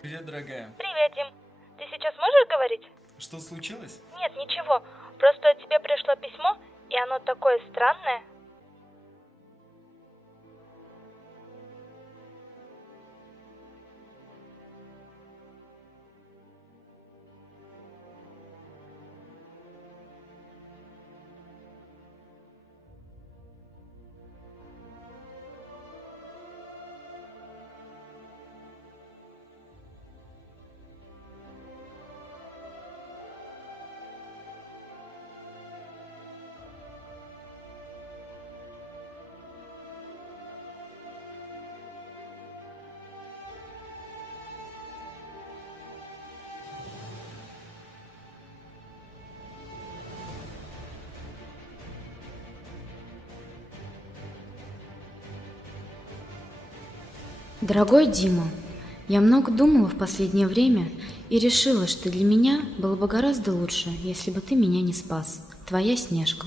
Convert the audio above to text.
Привет, дорогая. Привет, Дим. Ты сейчас можешь говорить? Что случилось? Нет, ничего. Просто тебе пришло письмо, и оно такое странное. Дорогой Дима, я много думала в последнее время и решила, что для меня было бы гораздо лучше, если бы ты меня не спас. Твоя Снежка.